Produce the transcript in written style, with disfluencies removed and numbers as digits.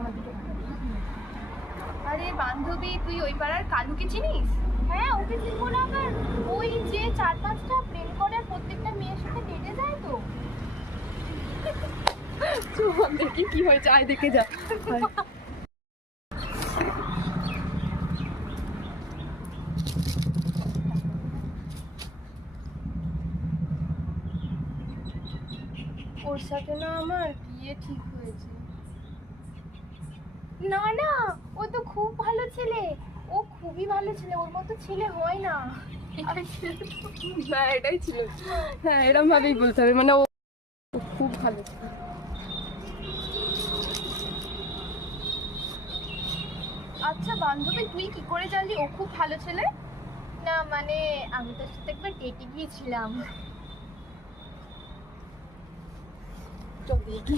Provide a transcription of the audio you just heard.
আমার দিকে। আরে বান্ধবী, তুই ওই পাড়ার কালুকে চিনিস? হ্যাঁ, ওকে চিনবো না আবার? ওই যে 4-5টা প্রেম করে প্রত্যেকটা মেয়ের সাথে ডেটে যায় তো। চল দেখি কি হয়েছে, আয় দেখে যা। ওর সাথে না আমার বিয়ে ঠিক হয়েছে। না না, ও তো খুব ভালো ছেলে, ও খুবই ভালো ছেলে, ওর মতো ছেলে হয় না। না এটাই ছিল, হ্যাঁ এরকম ভাবেই বলতে হবে, মানে ও খুব ভালো ছিল। আচ্ছা বান্ধবী, তুই কি করে জানলি ও খুব ভালো ছেলে? না মানে আমি তার সাথে একবার ডেটে গিয়েছিলাম। চল দেখি।